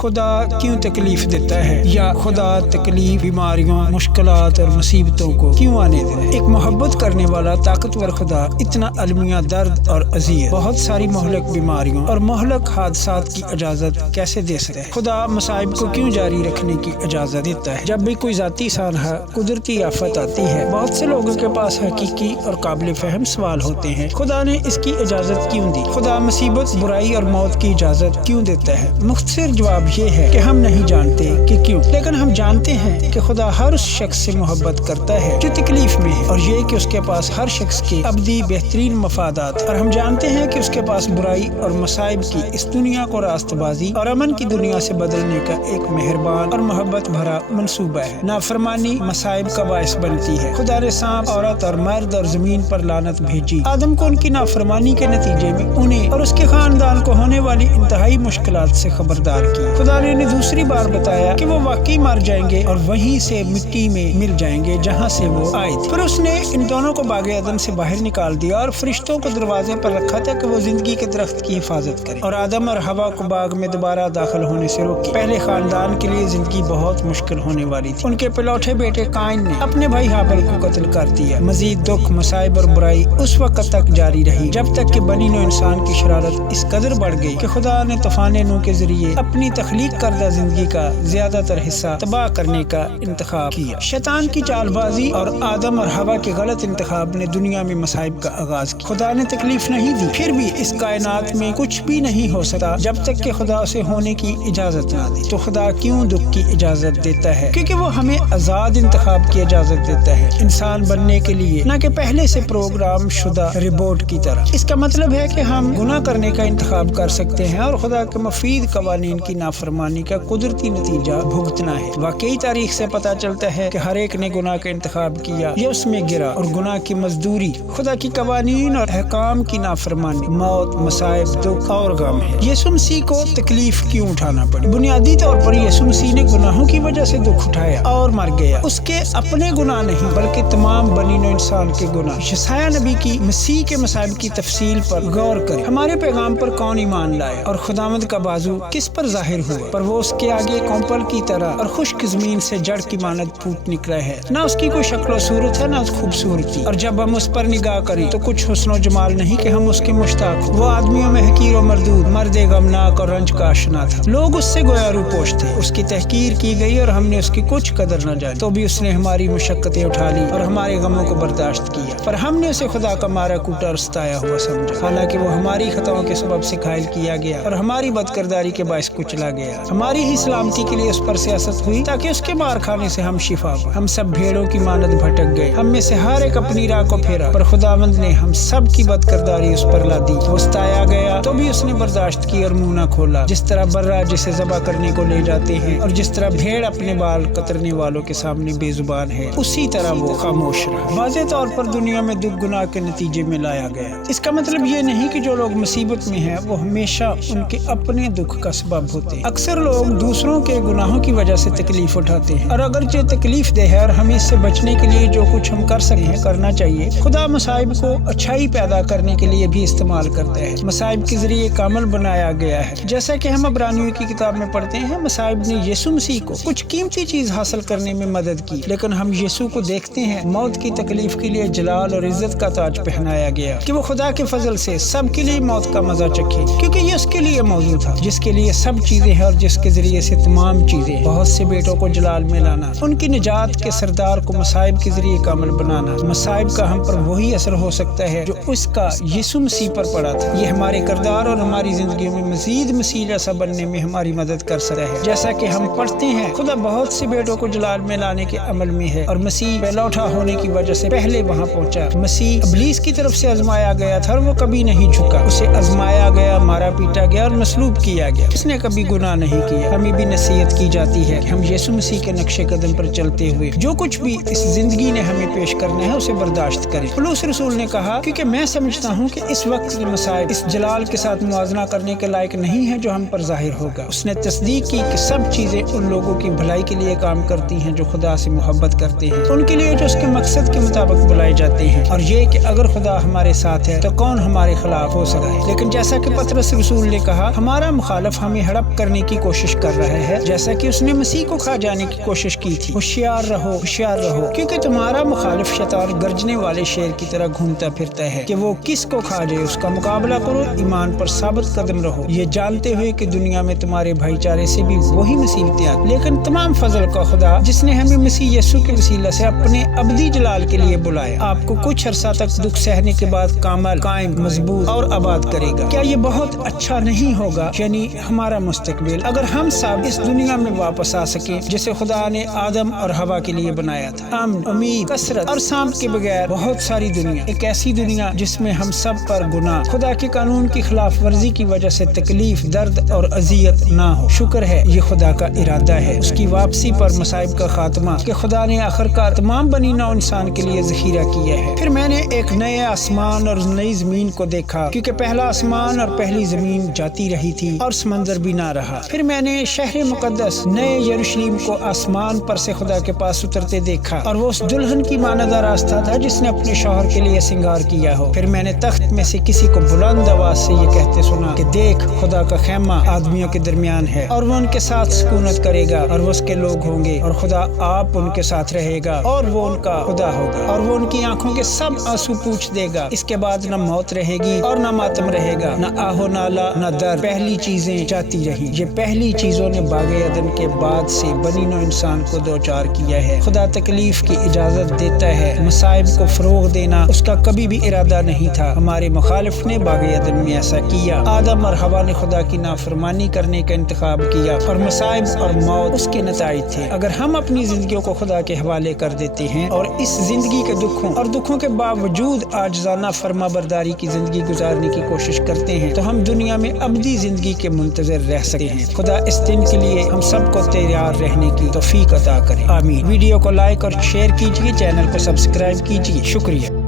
خدا کیوں تکلیف دیتا ہے، یا خدا تکلیف، بیماریوں، مشکلات اور مصیبتوں کو کیوں آنے دیتا ہے؟ ایک محبت کرنے والا طاقتور خدا اتنا المیہ درد اور اذیت، بہت ساری مہلک بیماریوں اور مہلک حادثات کی اجازت کیسے دے سکتا ہے؟ خدا مصائب کو کیوں جاری رکھنے کی اجازت دیتا ہے؟ جب بھی کوئی ذاتی سانحہ قدرتی آفت آتی ہے، بہت سے لوگوں کے پاس حقیقی اور قابل فہم سوال ہوتے ہیں، خدا نے اس کی اجازت کیوں دی؟ خدا مصیبت، برائی اور موت کی اجازت کیوں دیتا ہے؟ مختصر جواب یہ ہے کہ ہم نہیں جانتے کہ کیوں، لیکن ہم جانتے ہیں کہ خدا ہر اس شخص سے محبت کرتا ہے جو تکلیف میں ہے، اور یہ کہ اس کے پاس ہر شخص کے ابدی بہترین مفادات، اور ہم جانتے ہیں کہ اس کے پاس برائی اور مصائب کی اس دنیا کو راست بازی اور امن کی دنیا سے بدلنے کا ایک مہربان اور محبت بھرا منصوبہ ہے۔ نافرمانی مصائب کا باعث بنتی ہے۔ خدا نے سانپ، عورت اور مرد اور زمین پر لعنت بھیجی، آدم کو ان کی نافرمانی کے نتیجے میں انہیں اور اس کے خاندان کو ہونے والی انتہائی مشکلات سے خبردار کی۔ خدا نے انہیں دوسری بار بتایا کہ وہ واقعی مر جائیں گے اور وہیں سے مٹی میں مل جائیں گے جہاں سے وہ آئے تھے۔ پھر اس نے ان دونوں کو باغ عدن سے باہر نکال دیا اور فرشتوں کو دروازے پر رکھا تھا کہ وہ زندگی کے درخت کی حفاظت کریں، اور آدم اور حوا کو باغ میں دوبارہ داخل ہونے سے روکی۔ پہلے خاندان کے لیے زندگی بہت مشکل ہونے والی تھی۔ ان کے پلوٹھے بیٹے قائن نے اپنے بھائی ہابل کو قتل کر دیا۔ مزید دکھ، مصائب اور برائی اس وقت تک جاری رہی جب تک کہ بنی نوع انسان کی شرارت اس قدر بڑھ گئی کہ خدا نے طوفان نوح کے ذریعے اپنی تخلیق کردہ زندگی کا زیادہ تر حصہ تباہ کرنے کا انتخاب کیا۔ شیطان کی چال بازی اور آدم اور حوا کے غلط انتخاب نے دنیا میں مصائب کا آغاز کیا۔ خدا نے تکلیف نہیں دی، پھر بھی اس کائنات میں کچھ بھی نہیں ہو سکتا جب تک کہ خدا اسے ہونے کی اجازت نہ دے۔ تو خدا کیوں دکھ کی اجازت دیتا ہے؟ کیونکہ وہ ہمیں آزاد انتخاب کی اجازت دیتا ہے، انسان بننے کے لیے، نہ کہ پہلے سے پروگرام شدہ روبوٹ کی طرح۔ اس کا مطلب ہے کہ ہم گناہ کرنے کا انتخاب کر سکتے ہیں اور خدا کے مفید قوانین کی نافرمانی کا قدرتی نتیجہ بھگتنا ہے۔ واقعی تاریخ سے پتہ چلتا ہے کہ ہر ایک نے گناہ کا انتخاب کیا یا اس میں گرا، اور گناہ کی مزدوری خدا کی قوانین اور احکام کی نافرمانی، موت، مصائب، دکھ اور غم ہے۔ یسوع مسیح کو تکلیف کیوں اٹھانا پڑی؟ بنیادی طور پر یسوع مسیح نے گناہوں کی وجہ سے دکھ اٹھایا اور مر گیا۔ اس کے اپنے گناہ نہیں بلکہ تمام بنی نوع انسان کے گناہ۔ یسایہ نبی کی مسیح کے مصائب کی تفصیل پر غور کریں۔ ہمارے پیغام پر کون ایمان لائے اور خداوند کا بازو کس پر ظاہر ہوا؟ پر وہ اس کے آگے کومپل کی طرح اور خشک زمین سے جڑ کی مانند پھوٹ نکلا ہے، نہ اس کی کوئی شکل و صورت ہے نہ خوبصورتی، اور جب ہم اس پر نگاہ کریں تو کچھ حسن و جمال نہیں کہ ہم اس کے مشتاق ہوں۔ وہ آدمیوں میں حقیر و مردود، مرد غمناک اور رنج کا آشنا تھا۔ لوگ اس سے گویا روپوش تھے، اس کی تحقیر کی گئی اور ہم نے اس کی کچھ قدر نہ جانی، تو بھی اس نے ہماری مشقتیں اٹھا لی اور ہمارے غموں کو برداشت کیا، پر ہم نے اسے خدا کا مارا کوٹا اور ستایا ہوا سمجھا، حالانکہ وہ ہماری خطاؤں کے سبب سے گھائل کیا گیا اور ہماری بدکرداری کے باعث کچلا گیا۔ ہماری ہی سلامتی کے لیے اس پر سیاست ہوئی تاکہ اس کے مار کھانے سے ہم شفا پائیں۔ ہم سب بھیڑوں کی مانند بھٹک گئے، ہم میں سے ہر ایک اپنی راہ کو پھیرا، پر خداوند نے ہم سب کی بدکرداری اس پر لادی۔ وہ ستایا گیا تو بھی اس نے برداشت کی اور منہ نہ کھولا، جس طرح برا جسے ذبح کرنے کو لے جاتے ہیں اور جس طرح بھیڑ اپنے بال کترنے والوں کے سامنے بے زبان ہے، اسی طرح وہ خاموش رہا۔ واضح طور پر دنیا میں دکھ گناہ کے نتیجے میں لایا گیا۔ اس کا مطلب یہ نہیں کہ جو لوگ مصیبت میں ہیں وہ ہمیشہ ان کے اپنے دکھ کا سبب ہوتے ہیں۔ اکثر لوگ دوسروں کے گناہوں کی وجہ سے تکلیف اٹھاتے ہیں، اور اگرچہ تکلیف دہ ہے اور ہمیں اس سے بچنے کے لیے جو کچھ ہم کر سکتے ہیں کرنا چاہیے، خدا مصائب کو اچھائی پیدا کرنے کے لیے بھی استعمال کرتا ہے۔ مصائب کے ذریعے کامل بنایا گیا ہے، جیسا کہ ہم عبرانیوں کی کتاب میں پڑھتے ہیں۔ مصائب نے یسوع مسیح کو کچھ قیمتی چیز حاصل کرنے میں مدد کی، لیکن ہم یسوع کو دیکھتے ہیں موت کی تکلیف کے لیے جلال اور عزت کا تاج پہنایا گیا کہ وہ خدا کے فضل سے سب کے لیے موت کا مزہ چکھے، کیونکہ یہ اس کے لیے موضوع تھا جس کے لیے سب چیزیں ہیں اور جس کے ذریعے سے تمام چیزیں، بہت سے بیٹوں کو جلال میں لانا، ان کی نجات کے سردار کو مصائب کے ذریعے کامل بنانا۔ مصائب کا ہم پر وہی اثر ہو سکتا ہے جو اس کا یسوع مسیح پر پڑا تھا۔ یہ ہمارے کردار اور ہماری زندگیوں میں مزید مسیح جیسا بننے میں ہماری مدد کر سکتا ہے۔ جیسا کہ ہم پڑھتے ہیں، خدا بہت سے بیٹوں کو جلال میں لانے کے عمل میں ہے، اور مسیح پہلا اٹھا ہونے کی وجہ سے پہلے وہاں پہنچا۔ مسیح ابلیس کی طرف سے آزمایا گیا تھا اور وہ کبھی نہیں جھکا۔ اسے آزمایا گیا، مارا پیٹا گیا اور مصلوب کیا گیا۔ اس نے کبھی گناہ نہیں کیا۔ ہمیں بھی نصیحت کی جاتی ہے کہ ہم یسوع مسیح کے نقش قدم پر چلتے ہوئے جو کچھ بھی اس زندگی نے ہمیں پیش کرنا ہے اسے برداشت کریں۔ پولس رسول نے کہا، کیونکہ میں سمجھتا ہوں کہ اس وقت کے مصائب اس جلال کے ساتھ موازنہ کرنے کے لائق نہیں ہے جو ہم پر ظاہر ہوگا۔ اس نے تصدیق کی کہ سب چیزیں ان لوگوں کی بھلائی کے لیے کام کرتی ہیں جو خدا سے محبت کرتے ہیں، ان کے لیے جو اس کے مقصد کے مطابق بلائے جاتے ہیں۔ اور یہ کہ اگر خدا ہمارے ساتھ ہے تو کون ہمارے خلاف ہو سکتا ہے؟ لیکن جیسا کہ پطرس رسول نے کہا، ہمارا مخالف ہمیں ہڑپ کر کرنے کی کوشش کر رہا ہے جیسا کہ اس نے مسیح کو کھا جانے کی کوشش کی تھی۔ ہوشیار رہو، ہوشیار رہو، کیونکہ تمہارا مخالف شیطان گرجنے والے شیر کی طرح گھومتا پھرتا ہے کہ وہ کس کو کھا جائے۔ اس کا مقابلہ کرو، ایمان پر ثابت قدم رہو، یہ جانتے ہوئے کہ دنیا میں تمہارے بھائی چارے سے بھی وہی مصیبتیں آتی، لیکن تمام فضل کا خدا جس نے ہمیں مسیح یسوع کے وسیلہ سے اپنے ابدی جلال کے لیے بلایا، آپ کو کچھ عرصہ تک دکھ سہنے کے بعد کامل، قائم، مضبوط اور آباد کرے گا۔ کیا یہ بہت اچھا نہیں ہوگا؟ یعنی ہمارا مستقبل، اگر ہم سب اس دنیا میں واپس آ سکیں جسے خدا نے آدم اور ہوا کے لیے بنایا تھا، امن، امید، کثرت اور سانپ کے بغیر بہت ساری دنیا، ایک ایسی دنیا جس میں ہم سب پر گناہ، خدا کے قانون کی خلاف ورزی کی وجہ سے تکلیف، درد اور اذیت نہ ہو۔ شکر ہے یہ خدا کا ارادہ ہے، اس کی واپسی پر مصائب کا خاتمہ کہ خدا نے آخرکار تمام بنی نوع انسان کے لیے ذخیرہ کیا ہے۔ پھر میں نے ایک نئے آسمان اور نئی زمین کو دیکھا، کیونکہ پہلا آسمان اور پہلی زمین جاتی رہی تھی اور سمندر بھی نہ رہا۔ پھر میں نے شہر مقدس نئے یروشلم کو آسمان پر سے خدا کے پاس اترتے دیکھا، اور وہ اس دلہن کی مانند راستہ تھا جس نے اپنے شوہر کے لیے سنگار کیا ہو۔ پھر میں نے تخت میں سے کسی کو بلند آواز سے یہ کہتے سنا کہ دیکھ، خدا کا خیمہ آدمیوں کے درمیان ہے، اور وہ ان کے ساتھ سکونت کرے گا، اور وہ اس کے لوگ ہوں گے، اور خدا آپ ان کے ساتھ رہے گا، اور وہ ان کا خدا ہوگا، اور وہ ان کی آنکھوں کے سب آنسو پوچھ دے گا۔ اس کے بعد نہ موت رہے گی اور نہ ماتم رہے گا، نہ آہ و نالا، نہ درد۔ پہلی چیزیں جاتی رہی۔ یہ پہلی چیزوں نے باغ عدن کے بعد سے بنی نوع انسان کو دوچار کیا ہے۔ خدا تکلیف کی اجازت دیتا ہے، مصائب کو فروغ دینا اس کا کبھی بھی ارادہ نہیں تھا۔ ہمارے مخالف نے باغ عدن میں ایسا کیا۔ آدم اور حوا نے خدا کی نافرمانی کرنے کا انتخاب کیا، اور مصائب اور موت اس کے نتائج تھے۔ اگر ہم اپنی زندگیوں کو خدا کے حوالے کر دیتے ہیں اور اس زندگی کے دکھوں کے باوجود عاجزانہ فرما برداری کی زندگی گزارنے کی کوشش کرتے ہیں تو ہم دنیا میں ابدی زندگی کے منتظر رہ سکتے ہیں۔ خدا اس دن کے لیے ہم سب کو تیار رہنے کی توفیق عطا کرے، آمین۔ ویڈیو کو لائک اور شیئر کیجیے، چینل کو سبسکرائب کیجیے، شکریہ۔